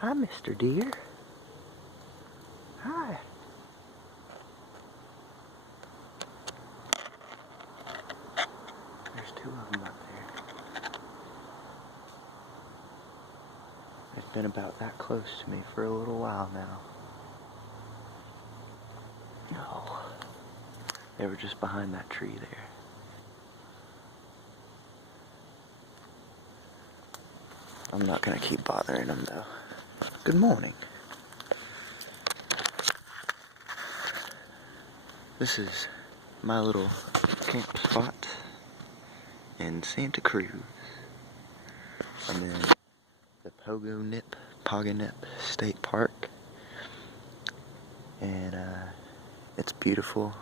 Hi, Mr. Deer. Hi. There's two of them up there. They've been about that close to me for a little while now. Oh, they were just behind that tree there. I'm not gonna keep bothering them though. Good morning. This is my little camp spot in Santa Cruz. I'm in the Pogonip State Park. And it's beautiful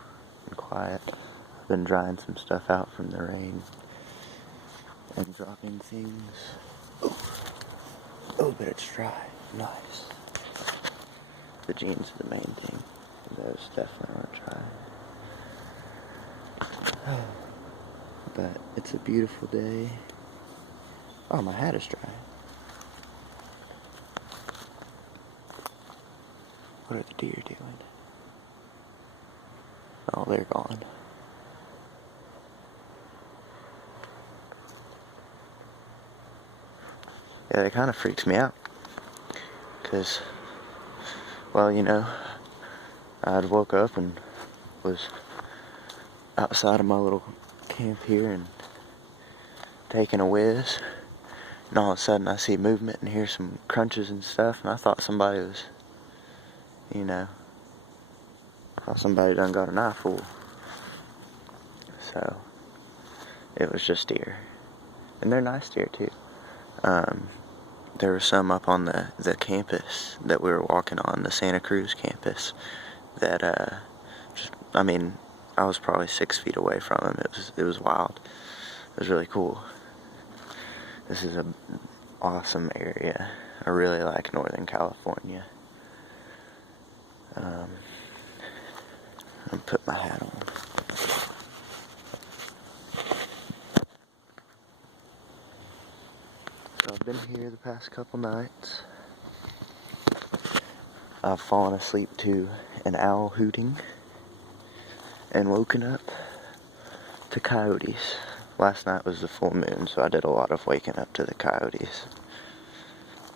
and quiet. I've been drying some stuff out from the rain and dropping things. Oh, but it's dry. Nice. The jeans are the main thing. Those definitely aren't dry. But it's a beautiful day. Oh, my hat is dry. What are the deer doing? Oh, they're gone. Yeah, it kind of freaks me out. Because, well, you know, I'd woke up and was outside of my little camp here and taking a whiz. And all of a sudden I see movement and hear some crunches and stuff. And I thought somebody was, you know, I thought somebody done got an eyeful. So, it was just deer. And they're nice deer too. There were some up on the campus that we were walking on, the Santa Cruz campus, that, I mean, I was probably 6 feet away from them. It was wild. It was really cool. This is an awesome area. I really like Northern California. I'm gonna put my hat on. So I've been here the past couple nights. I've fallen asleep to an owl hooting and woken up to coyotes. Last night was the full moon, so I did a lot of waking up to the coyotes.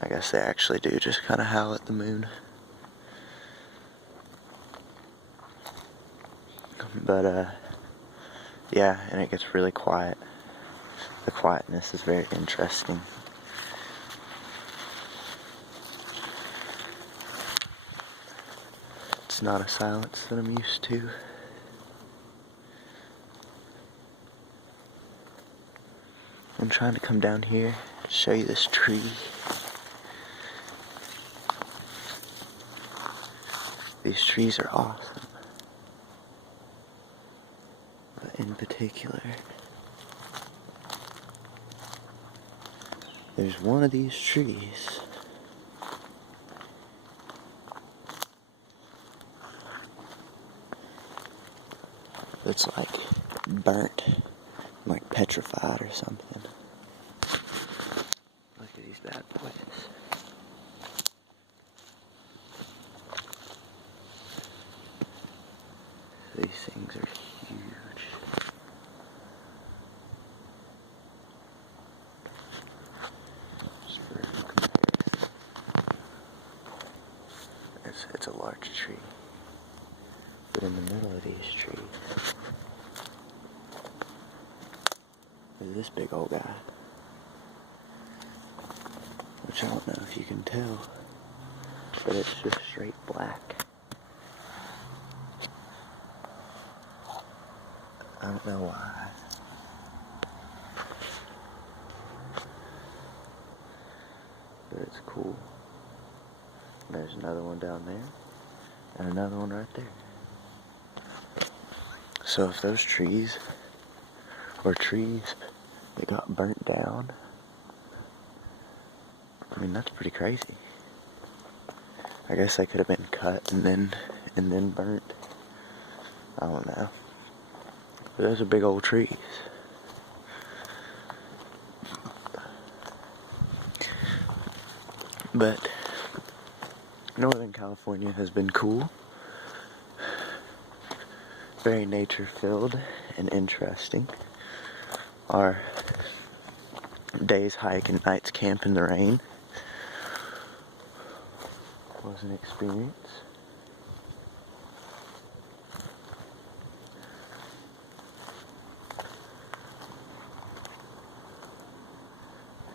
I guess they actually do just kind of howl at the moon. But, yeah, and it gets really quiet. The quietness is very interesting. It's not a silence that I'm used to. I'm trying to come down here to show you this tree. These trees are awesome. But in particular, there's one of these trees that's like burnt, like petrified or something. Look at these bad boys. These things are huge. Just for comparison. It's a large tree. But in the middle of these trees is this big old guy. Which I don't know if you can tell, but it's just straight black. I don't know why. But it's cool. There's another one down there, and another one right there. So if those trees were trees that got burnt down, I mean, that's pretty crazy. I guess they could have been cut and then burnt. I don't know. But those are big old trees. But Northern California has been cool. Very nature-filled and interesting. Our days hike and nights camp in the rain was an experience.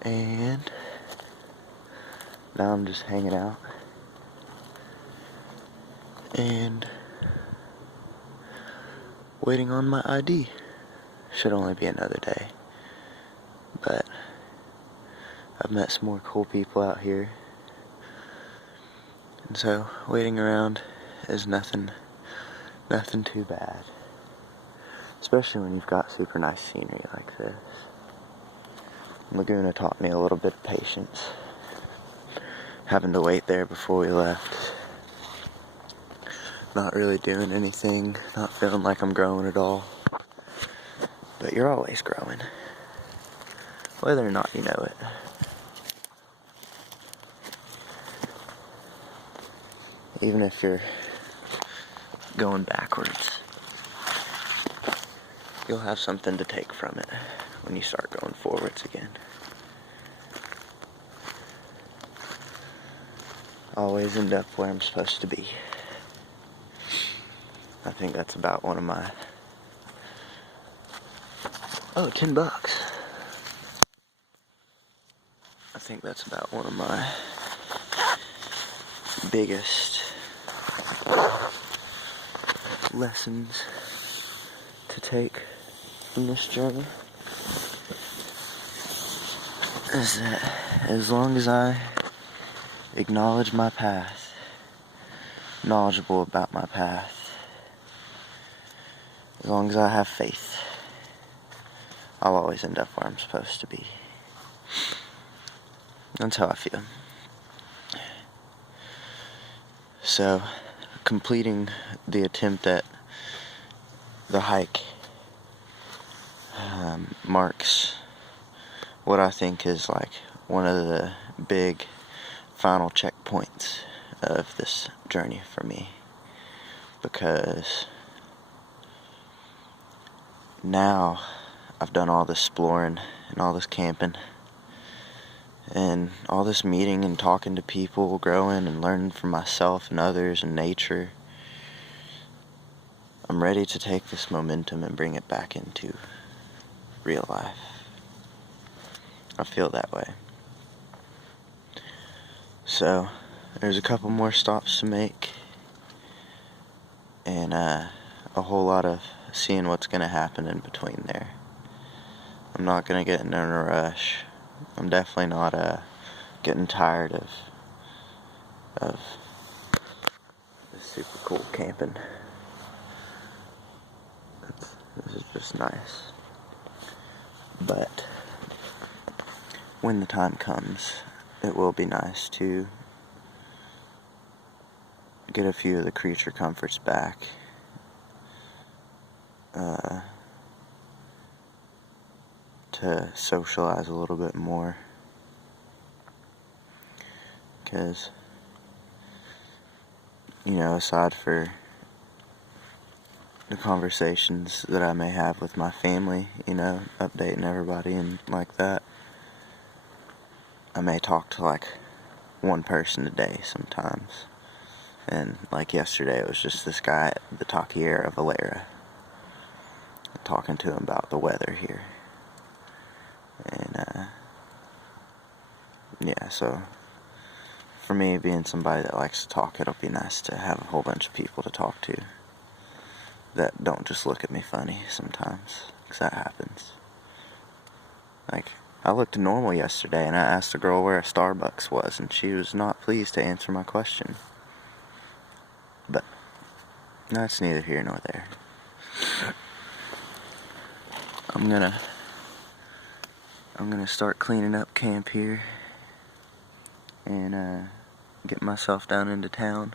And now I'm just hanging out and waiting on my ID. Should only be another day, but I've met some more cool people out here, and so waiting around is nothing too bad, especially when you've got super nice scenery like this. Laguna taught me a little bit of patience, having to wait there before we left, not really doing anything, not feeling like I'm growing at all. But you're always growing, whether or not you know it. Even if you're going backwards, you'll have something to take from it when you start going forwards again. Always end up where I'm supposed to be. I think that's about one of my... Oh, $10. I think that's about one of my biggest lessons to take from this journey is that as long as I acknowledge my path, knowledgeable about my path, as long as I have faith, I'll always end up where I'm supposed to be. That's how I feel. So, completing the attempt at the hike marks what I think is like one of the big final checkpoints of this journey for me, because now I've done all this exploring and all this camping and all this meeting and talking to people, growing and learning from myself and others and nature. I'm ready to take this momentum and bring it back into real life. I feel that way. So, there's a couple more stops to make, and a whole lot of seeing what's going to happen in between there. I'm not going to get in a rush. I'm definitely not getting tired of this super cool camping. This is just nice. But when the time comes, it will be nice to get a few of the creature comforts back. To socialize a little bit more. Because, aside for the conversations that I may have with my family, updating everybody and like that, I may talk to like one person a day sometimes. And like yesterday, it was just this guy at the Taqueria Valera, talking to him about the weather here. And yeah, so for me, being somebody that likes to talk, it'll be nice to have a whole bunch of people to talk to that don't just look at me funny sometimes, because that happens. Like, I looked normal yesterday, and I asked a girl where a Starbucks was, and she was not pleased to answer my question. But that's neither here nor there. I'm gonna start cleaning up camp here and get myself down into town,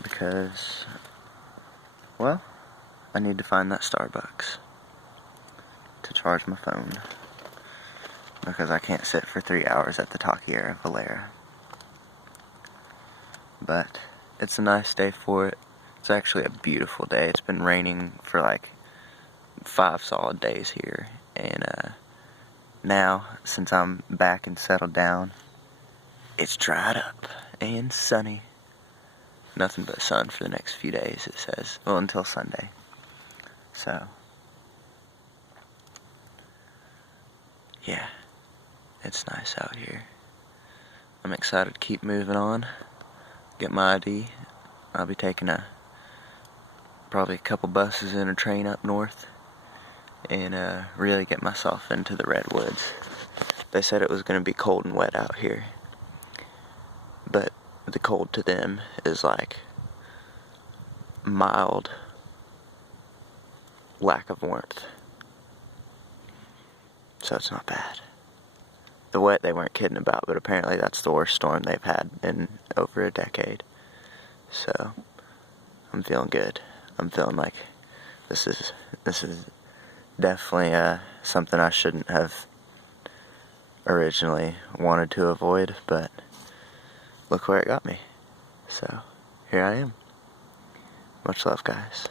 because, well, I need to find that Starbucks to charge my phone, because I can't sit for 3 hours at the Taqueria Valera. but it's a nice day for it. It's actually a beautiful day. It's been raining for like 5 solid days here, and now, since I'm back and settled down, it's dried up and sunny. Nothing but sun for the next few days, it says. Well, until Sunday. So, yeah, it's nice out here. I'm excited to keep moving on, get my ID. I'll be taking probably a couple buses and a train up north, and really get myself into the redwoods. They said it was going to be cold and wet out here, but the cold to them is like mild lack of warmth, so it's not bad. The wet they weren't kidding about, but apparently that's the worst storm they've had in over a decade. So I'm feeling good. I'm feeling like this is definitely something I shouldn't have originally wanted to avoid, but look where it got me. So here I am. Much love, guys.